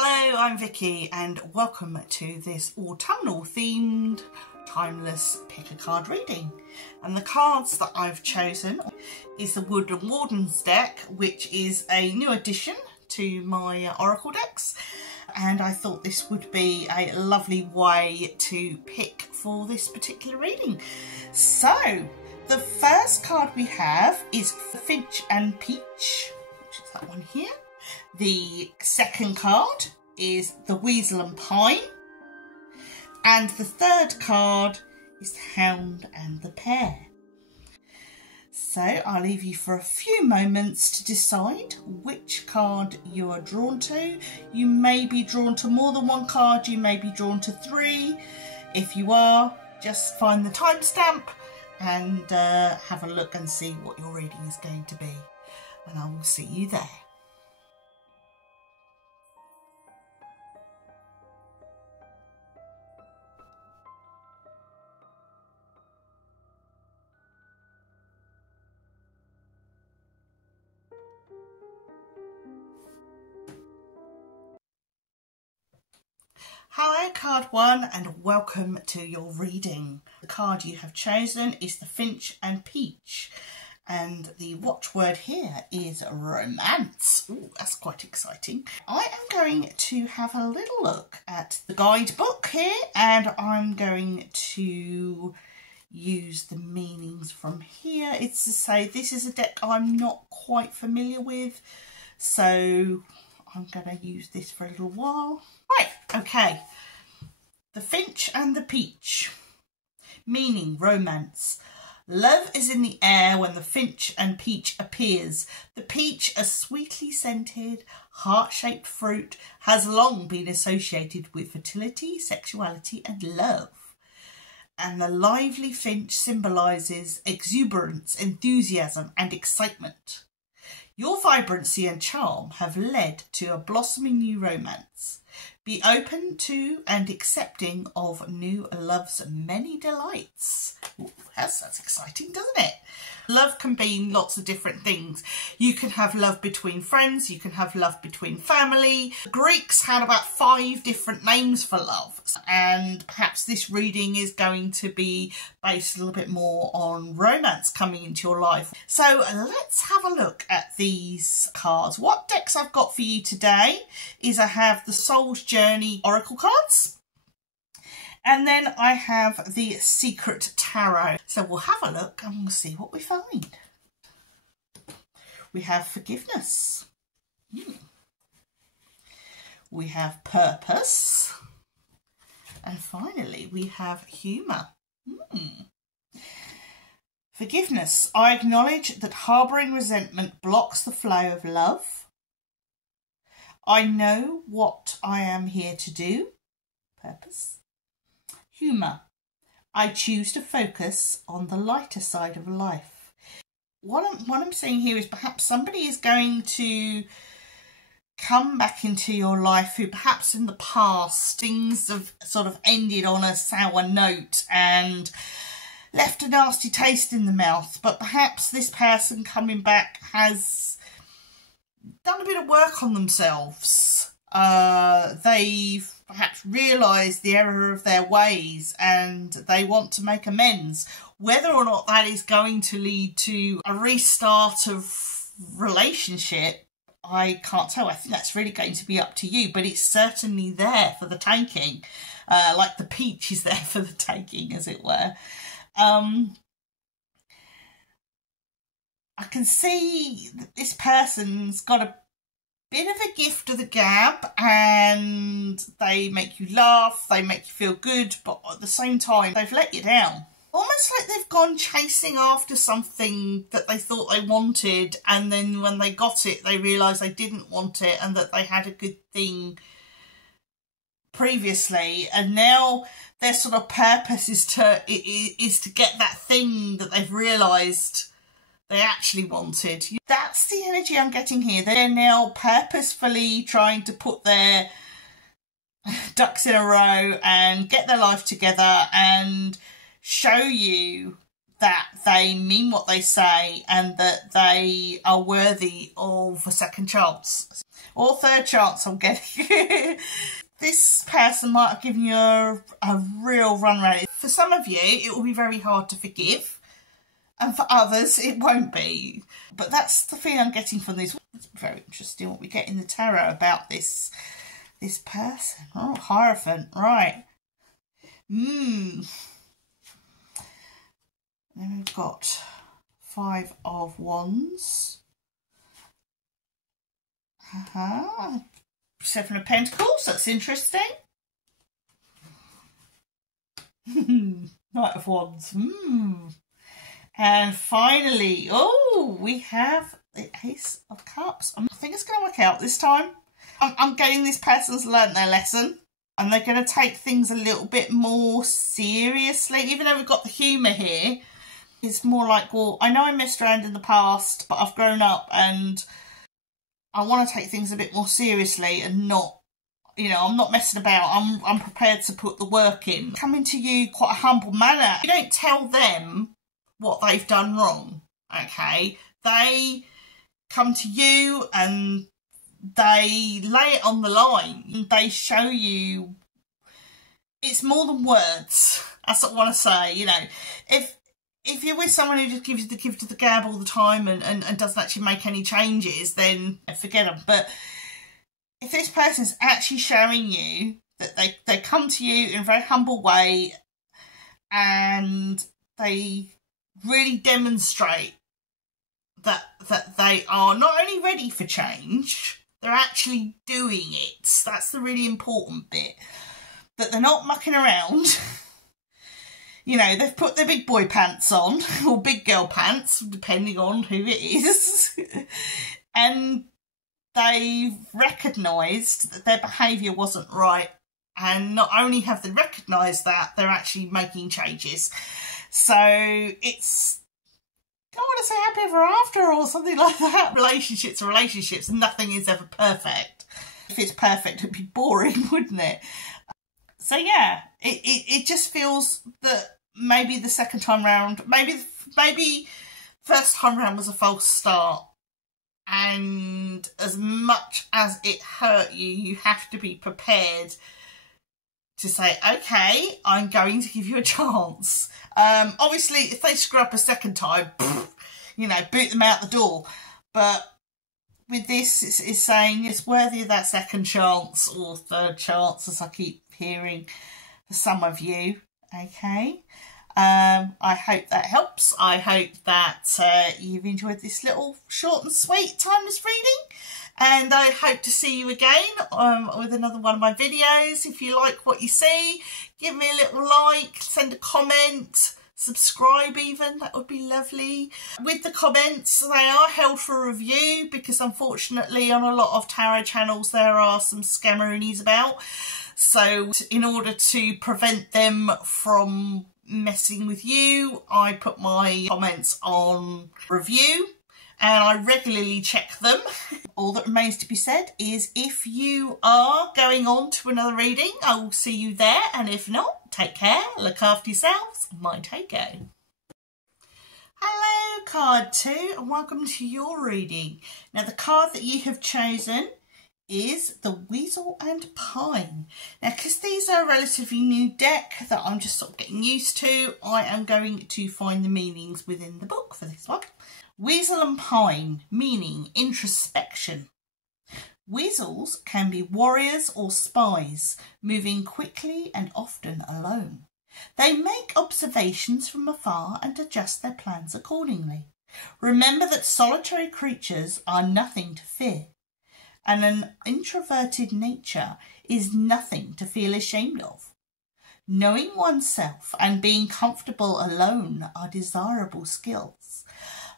Hello, I'm Vicky and welcome to this autumnal themed timeless pick a card reading. And the cards that I've chosen is the Wood and Wardens deck, which is a new addition to my Oracle decks. And I thought this would be a lovely way to pick for this particular reading. So, the first card we have is Finch and Peach, which is that one here. The second card is the Weasel and Pine. And the third card is the Hound and the Pear. So I'll leave you for a few moments to decide which card you are drawn to. You may be drawn to more than one card, you may be drawn to 3. If you are, just find the timestamp and have a look and see what your reading is going to be. And I will see you there. Hello card 1 and welcome to your reading. The card you have chosen is the Finch and Peach and the watchword here is romance. Ooh, that's quite exciting. I am going to have a little look at the guidebook here and I'm going to use the meanings from here. It's to say this is a deck I'm not quite familiar with, so I'm going to use this for a little while. Right, okay. The Finch and the Peach. Meaning, romance. Love is in the air when the finch and peach appears. The peach, a sweetly scented, heart-shaped fruit, has long been associated with fertility, sexuality and love. And the lively finch symbolises exuberance, enthusiasm and excitement. Your vibrancy and charm have led to a blossoming new romance. Be open to and accepting of new love's many delights. Ooh, that's exciting, doesn't it? Love can mean lots of different things. You can have love between friends, you can have love between family. The Greeks had about 5 different names for love, and perhaps this reading is going to be based a little bit more on romance coming into your life. So let's have a look at these cards. What decks I've got for you today is I have the Soul's Journey Oracle cards. And then I have the Secret Tarot. So we'll have a look and we'll see what we find. We have forgiveness. We have purpose. And finally, we have humour. Forgiveness. I acknowledge that harbouring resentment blocks the flow of love. I know what I am here to do. Purpose. Humour. I choose to focus on the lighter side of life. What I'm saying here is perhaps somebody is going to come back into your life who perhaps in the past things have sort of ended on a sour note and left a nasty taste in the mouth, but perhaps this person coming back has done a bit of work on themselves. They've perhaps realised the error of their ways and they want to make amends. Whether or not that is going to lead to a restart of relationship, I can't tell. I think that's really going to be up to you, but it's certainly there for the taking. Like the peach is there for the taking, as it were. I can see that this person's got a bit of a gift of the gab and they make you laugh, they make you feel good, but at the same time they've let you down. Almost like they've gone chasing after something that they thought they wanted, and then when they got it they realised they didn't want it and that they had a good thing previously, and now their sort of purpose is to get that thing that they've realised they actually wanted. That's the energy I'm getting here. They're now purposefully trying to put their ducks in a row and get their life together and show you that they mean what they say and that they are worthy of a second chance. Or third chance I'm getting. This person might have given you a real run around. For some of you, it will be very hard to forgive. And for others, it won't be. But that's the feeling I'm getting from this. It's very interesting what we get in the tarot about this person. Oh, Hierophant, right. Then we've got 5 of Wands. 7 of Pentacles, that's interesting. Knight of Wands. And finally, oh, we have the Ace of Cups. I think it's going to work out this time. I'm getting this person's learnt their lesson and they're going to take things a little bit more seriously. Even though we've got the humour here, it's more like, well, I know I messed around in the past, but I've grown up and I want to take things a bit more seriously and not, you know, I'm not messing about. I'm prepared to put the work in. Coming to you quite a humble manner. You don't tell them what they've done wrong, okay? They come to you and they lay it on the line. They show you it's more than words. That's what I want to say, you know. If you're with someone who just gives you the gift of the gab all the time and doesn't actually make any changes, then forget them. But if this person's actually showing you that they come to you in a very humble way and they really demonstrate that they are not only ready for change, they're actually doing it. That's the really important bit. That they're not mucking around. You know, they've put their big boy pants on, or big girl pants, depending on who it is. And they've recognised that their behaviour wasn't right. And not only have they recognised that, they're actually making changes. So it's, I want to say happy ever after or something like that. Relationships are relationships. Nothing is ever perfect. If it's perfect, it'd be boring, wouldn't it? So yeah, it just feels that maybe the second time round, maybe first time round was a false start. And as much as it hurt you, you have to be prepared to say, okay, I'm going to give you a chance. Obviously, if they screw up a second time, you know, boot them out the door. But with this, it's saying it's worthy of that second chance or third chance, as I keep hearing for some of you. Okay. I hope that helps. I hope that you've enjoyed this little short and sweet timeless reading. And I hope to see you again with another one of my videos. If you like what you see, give me a little like, send a comment, subscribe even, that would be lovely. With the comments, they are held for review because unfortunately on a lot of tarot channels there are some scammerinies about. So in order to prevent them from messing with you, I put my comments on review. And I regularly check them. All that remains to be said is if you are going on to another reading, I will see you there. And if not, take care, look after yourselves, mind take-go. Hello, card 2, and welcome to your reading. Now, the card that you have chosen is the Weasel and Pine. Now, because these are a relatively new deck that I'm just sort of getting used to, I am going to find the meanings within the book for this one. Weasel and Pine, meaning introspection. Weasels can be warriors or spies, moving quickly and often alone. They make observations from afar and adjust their plans accordingly. Remember that solitary creatures are nothing to fear, and an introverted nature is nothing to feel ashamed of. Knowing oneself and being comfortable alone are desirable skills.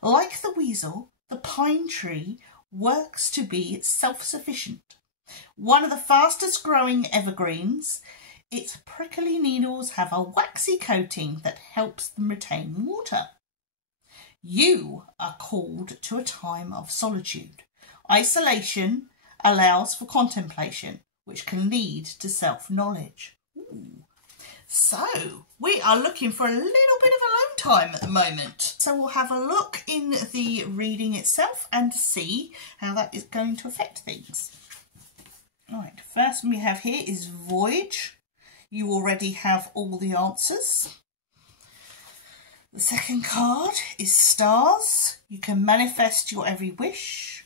Like the weasel, the pine tree works to be self-sufficient. One of the fastest growing evergreens, its prickly needles have a waxy coating that helps them retain water. You are called to a time of solitude. Isolation allows for contemplation, which can lead to self-knowledge. So we are looking for a little bit of alone time at the moment. So we'll have a look in the reading itself and see how that is going to affect things. Right, the first one we have here is Voyage. You already have all the answers. The second card is Stars. You can manifest your every wish.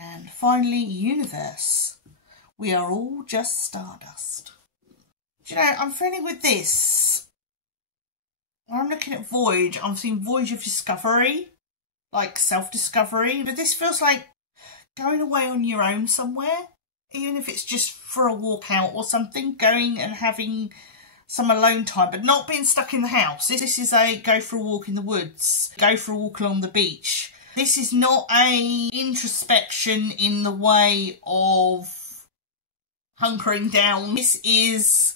And finally, Universe. We are all just stardust. Do you know, I'm feeling with this, when I'm looking at Voyage, I'm seeing Voyage of Discovery, like self-discovery. But this feels like going away on your own somewhere, even if it's just for a walk out or something, going and having some alone time, but not being stuck in the house. This is a go for a walk in the woods, go for a walk along the beach. This is not a introspection in the way of hunkering down. This is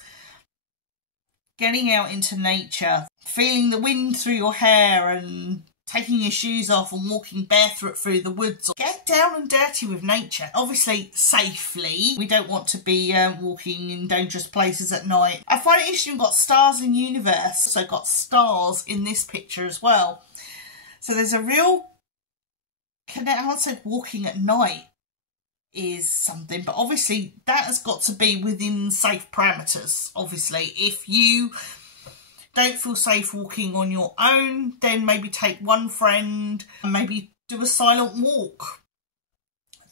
getting out into nature, feeling the wind through your hair and taking your shoes off and walking barefoot through the woods. Get down and dirty with nature. Obviously, safely. We don't want to be walking in dangerous places at night. I find it interesting we've got Stars in Universe. So got stars in this picture as well. So there's a real... I would say walking at night is something, but obviously that has got to be within safe parameters. Obviously, if you don't feel safe walking on your own, then maybe take one friend and maybe do a silent walk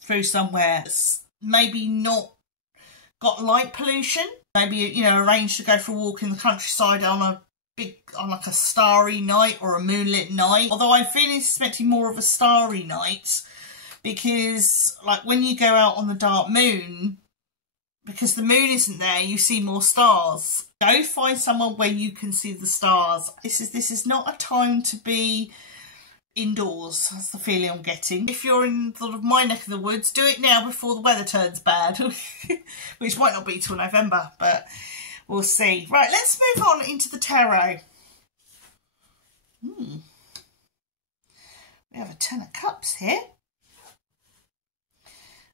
through somewhere that's maybe not got light pollution. Maybe, you know, arrange to go for a walk in the countryside on like a starry night or a moonlit night. Although I'm feeling expecting more of a starry night, because like when you go out on the dark moon, because the moon isn't there, you see more stars. Go find somewhere where you can see the stars. This is not a time to be indoors. That's the feeling I'm getting. If you're in sort of my neck of the woods, do it now before the weather turns bad, which might not be till November, but we'll see. Right, let's move on into the tarot. We have a Ten of Cups here.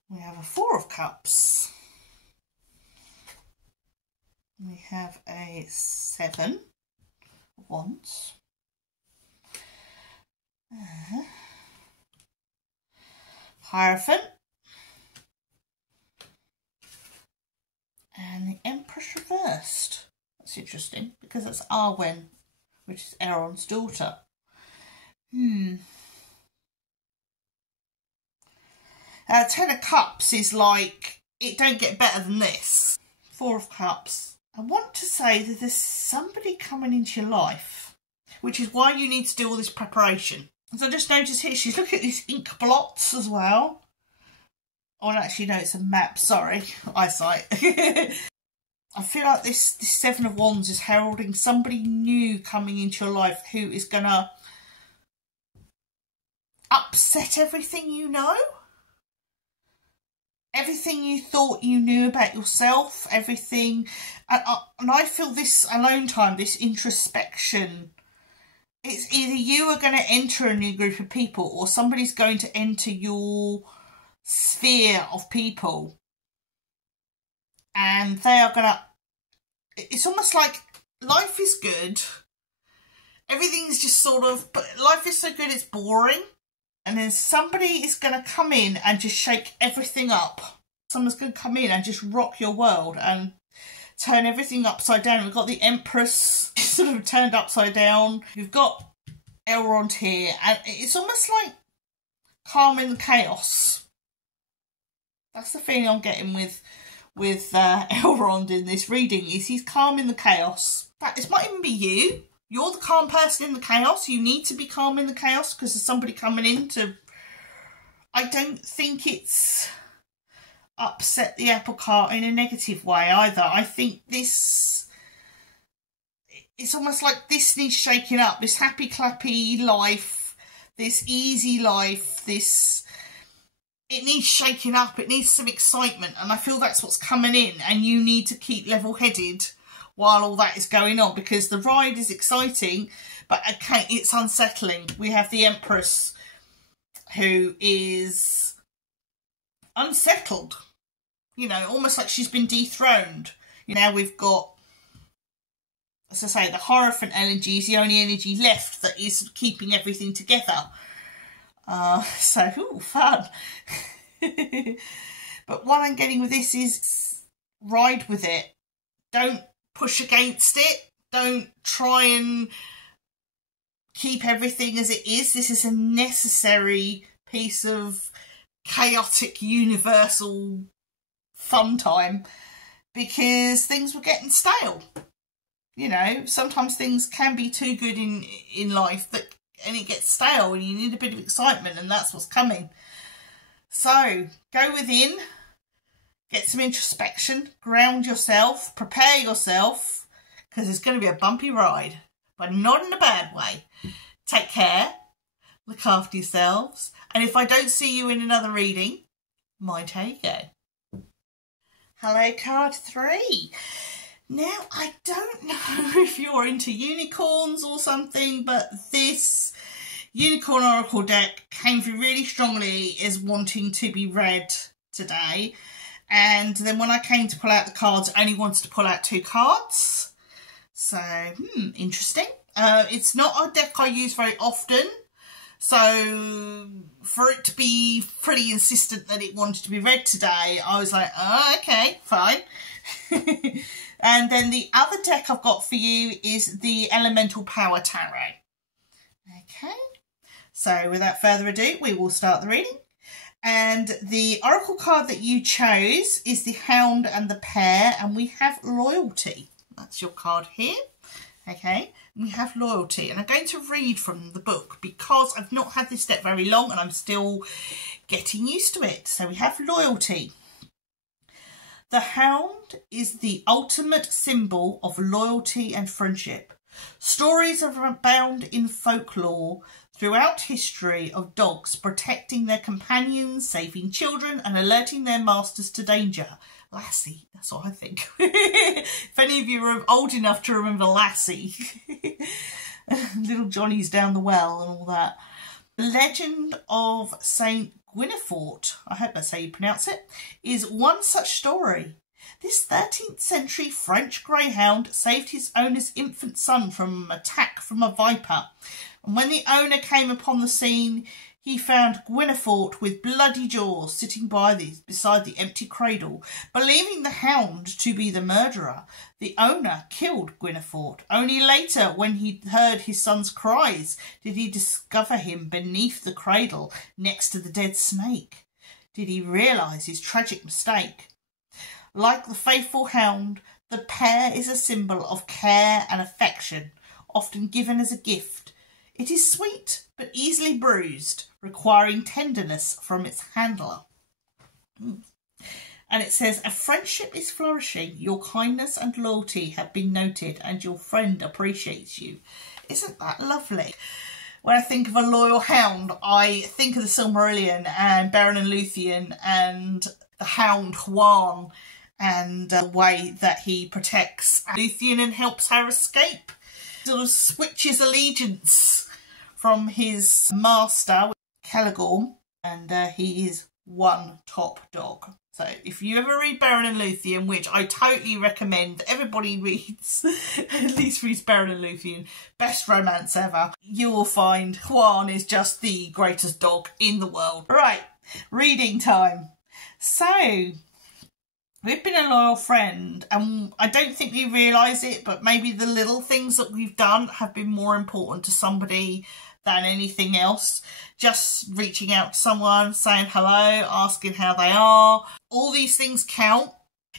We have a Four of Cups. We have a Seven of Wands. Hierophant. And the Empress reversed. That's interesting, because that's Arwen, which is Aaron's daughter. Ten of Cups is like, it don't get better than this. Four of Cups. I want to say that there's somebody coming into your life, which is why you need to do all this preparation. As I just noticed here, she's looking at these ink blots as well. Oh, actually, no, it's a map. Sorry, eyesight. I feel like this Seven of Wands is heralding somebody new coming into your life who is going to upset everything you know. Everything you thought you knew about yourself, everything. And I feel this alone time, this introspection. It's either you are going to enter a new group of people or somebody's going to enter your sphere of people. And they are going to... It's almost like life is good. Everything's just sort of... But life is so good it's boring. And then somebody is going to come in and just shake everything up. Someone's going to come in and just rock your world and turn everything upside down. We've got the Empress sort of turned upside down. We've got Elrond here. And it's almost like calming the chaos. That's the feeling I'm getting with Elrond in this reading. Is he's calming the chaos. In fact, this might even be you. You're the calm person in the chaos. You need to be calm in the chaos because there's somebody coming in to... I don't think it's upset the apple cart in a negative way either. I think this... It's almost like this needs shaking up. This happy clappy life, this easy life, this... It needs shaking up. It needs some excitement. And I feel that's what's coming in. And you need to keep level-headed while all that is going on, because the ride is exciting, but okay, it's unsettling. We have the Empress who is unsettled, you know, almost like she's been dethroned. Now we've got as I say, the Hierophant energy is the only energy left that is keeping everything together. So, ooh, fun. But what I'm getting with this is ride with it. Don't push against it. Don't try and keep everything as it is. This is a necessary piece of chaotic, universal fun time because things were getting stale. You know, sometimes things can be too good in life and it gets stale and you need a bit of excitement, and that's what's coming. So go within, get some introspection, ground yourself, prepare yourself, because it's going to be a bumpy ride, but not in a bad way. Take care, look after yourselves, and if I don't see you in another reading, mind how you go. Hello, card 3. Now, I don't know if you're into unicorns or something, but this Unicorn Oracle deck came through really strongly as wanting to be read today. And then when I came to pull out the cards, I only wanted to pull out 2 cards. So, interesting. It's not a deck I use very often. So, for it to be pretty insistent that it wanted to be read today, I was like, oh, okay, fine. And then the other deck I've got for you is the Elemental Power Tarot. Okay, so without further ado, we will start the reading. And the oracle card that you chose is the Hound and the Pair, and we have Loyalty. That's your card here. Okay, we have Loyalty, and I'm going to read from the book because I've not had this deck very long and I'm still getting used to it. So we have Loyalty. The hound is the ultimate symbol of loyalty and friendship. Stories are abound in folklore throughout history of dogs protecting their companions, saving children and alerting their masters to danger. Lassie, that's what I think. If any of you are old enough to remember Lassie. Little Johnny's down the well and all that. The legend of Saint Gwynethort, I hope that's how you pronounce it, is one such story. This 13th century French greyhound saved his owner's infant son from attack from a viper. And when the owner came upon the scene, he found Gwynethort with bloody jaws sitting beside the empty cradle. Believing the hound to be the murderer, the owner killed Gwynethort. Only later, when he heard his son's cries, did he discover him beneath the cradle next to the dead snake. Did he realise his tragic mistake? Like the faithful hound, the pair is a symbol of care and affection, often given as a gift. It is sweet, but easily bruised, requiring tenderness from its handler. And it says, a friendship is flourishing. Your kindness and loyalty have been noted and your friend appreciates you. Isn't that lovely? When I think of a loyal hound, I think of the Silmarillion and Beren and Luthien and the hound Juan and the way that he protects Luthien and helps her escape. Sort of switches allegiance from his master, Celegorm, and he is one top dog. So if you ever read Beren and Luthien, which I totally recommend everybody reads, at least reads Beren and Luthien, best romance ever, you will find Juan is just the greatest dog in the world. Right, reading time. So, we've been a loyal friend and I don't think we realise it, but maybe the little things that we've done have been more important to somebody than anything else. Just reaching out to someone, saying hello, asking how they are. All these things count.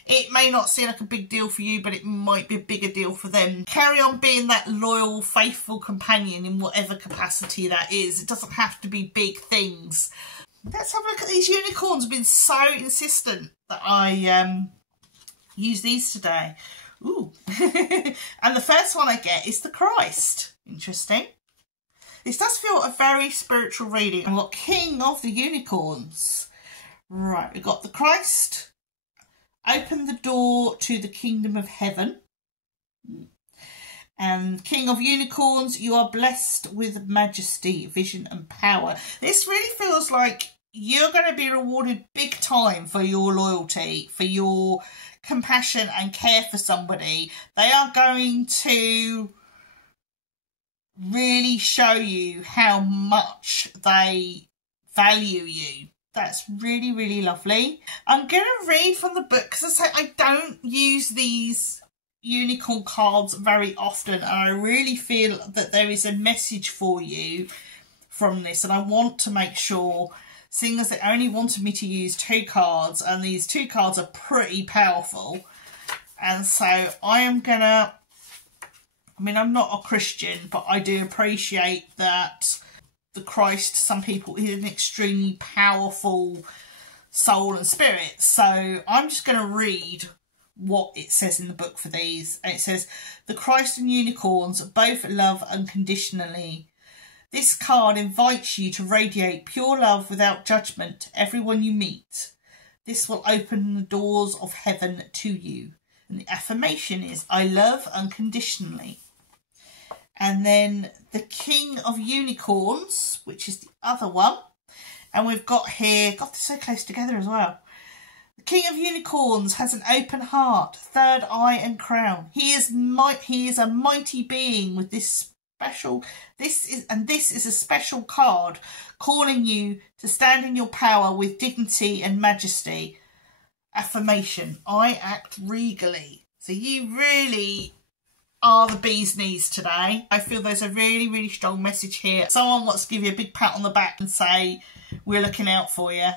It may not seem like a big deal for you, but it might be a bigger deal for them. Carry on being that loyal, faithful companion in whatever capacity that is. It doesn't have to be big things. Let's have a look at these unicorns. I've been so insistent that I use these today. Ooh. And the first one I get is the Christ. Interesting. This does feel a very spiritual reading. I've got King of the Unicorns. Right, we've got the Christ. Open the door to the kingdom of heaven. And King of Unicorns, you are blessed with majesty, vision and power. This really feels like you're going to be rewarded big time for your loyalty, for your compassion and care for somebody. They are going to really show you how much they value you. That's really, really lovely. I'm going to read from the book because I don't use these unicorn cards very often, and I really feel that there is a message for you from this, and I want to make sure, seeing as they only wanted me to use 2 cards, and these 2 cards are pretty powerful, and so I am gonna, I mean, I'm not a Christian, but I do appreciate that the Christ, some people, is an extremely powerful soul and spirit. So I'm just going to read what it says in the book for these. And it says, the Christ and unicorns both love unconditionally. This card invites you to radiate pure love without judgment to everyone you meet. This will open the doors of heaven to you. And the affirmation is, I love unconditionally. And then the King of Unicorns, which is the other one. And we've got here, God, they're so close together as well. The King of Unicorns has an open heart, third eye and crown. He is a mighty being with this special, this is a special card calling you to stand in your power with dignity and majesty. Affirmation, I act regally. So you really are the bee's knees today. I feel there's a really, really strong message here. Someone wants to give you a big pat on the back and say, we're looking out for you.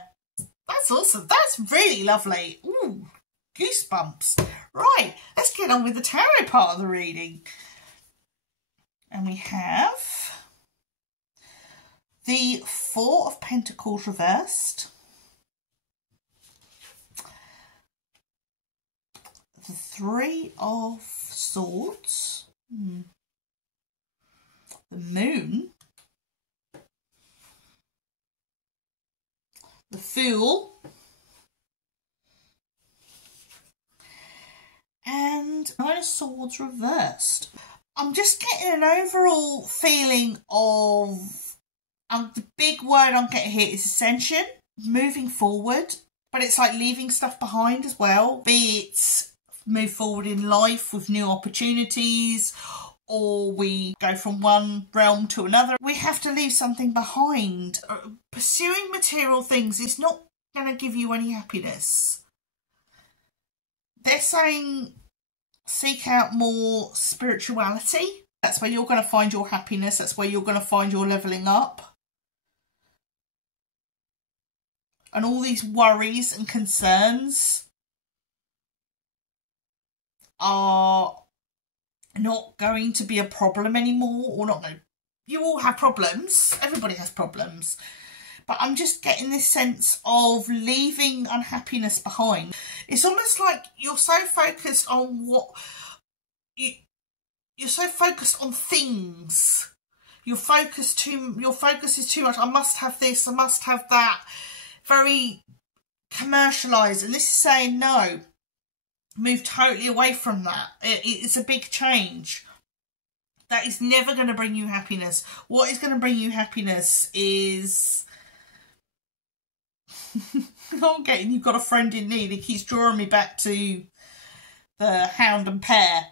That's awesome. That's really lovely. Ooh, goosebumps. Right, let's get on with the tarot part of the reading. And we have the 4 of Pentacles reversed. The 3 of Swords, the Moon, the Fool, and 9 of Swords reversed. I'm just getting an overall feeling of, the big word I'm getting here is ascension, moving forward, but it's like leaving stuff behind as well, be it move forward in life with new opportunities, or we go from one realm to another. We have to leave something behind. Pursuing material things is not going to give you any happiness. They're saying seek out more spirituality. That's where you're going to find your happiness. That's where you're going to find your levelling up. And all these worries and concerns are not going to be a problem anymore, or not. You all have problems. Everybody has problems. But I'm just getting this sense of leaving unhappiness behind. It's almost like you're so focused on you're so focused on things. Your focus is too much. I must have this, I must have that. Very commercialised. And this is saying no. Move totally away from that. It's a big change. That is never going to bring you happiness. What is going to bring you happiness is... I'm getting You've Got a Friend in Need. It keeps drawing me back to the Hound and Pear.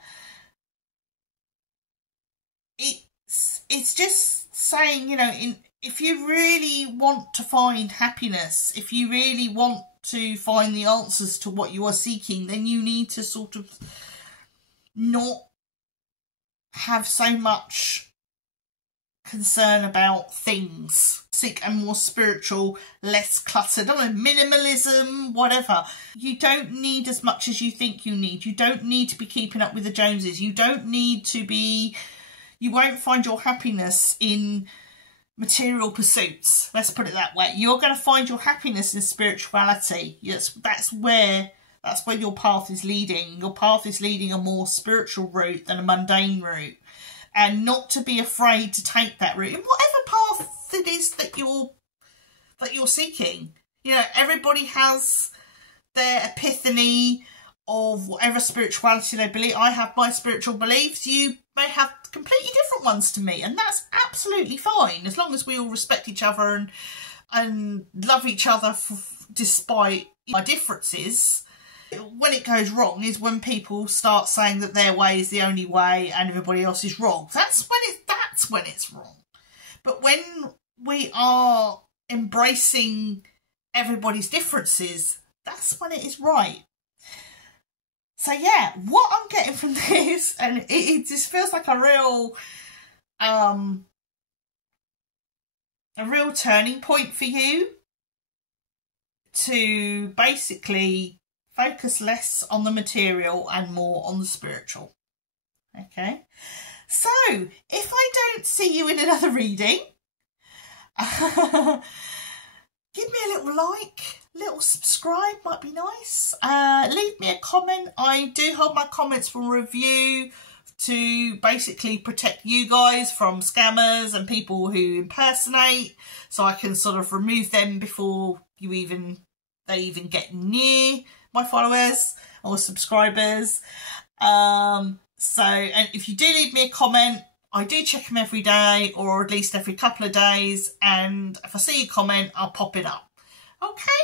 It's just saying, you know, if you really want to find happiness, if you really want to find the answers to what you are seeking, then you need to sort of not have so much concern about things. Seek a more spiritual, less cluttered, I don't know, minimalism, whatever. You don't need as much as you think you need. You don't need to be keeping up with the Joneses. You don't need to be... You won't find your happiness in material pursuits. Let's put it that way. You're going to find your happiness in spirituality. Yes, that's where your path is leading. Your path is leading a more spiritual route than a mundane route, and not to be afraid to take that route in whatever path it is that you're seeking. You know, everybody has their epiphany of whatever spirituality they believe. I have my spiritual beliefs. You may have completely different ones to me, and that's absolutely fine, as long as we all respect each other and and love each other despite our differences. When it goes wrong is when people start saying that their way is the only way and everybody else is wrong. That's when it's wrong. But when we are embracing everybody's differences, that's when it is right. So yeah, what I'm getting from this, and it just feels like a real turning point for you to basically focus less on the material and more on the spiritual. Okay, so if I don't see you in another reading, give me a little like, little subscribe might be nice. Leave me a comment. I do hold my comments for review to basically protect you guys from scammers and people who impersonate, so I can sort of remove them before they even get near my followers or subscribers. So, and if you do leave me a comment, I do check them every day, or at least every couple of days, and if I see a comment, I'll pop it up. Okay?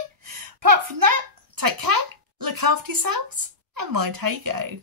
Apart from that, take care, look after yourselves, and mind how you go.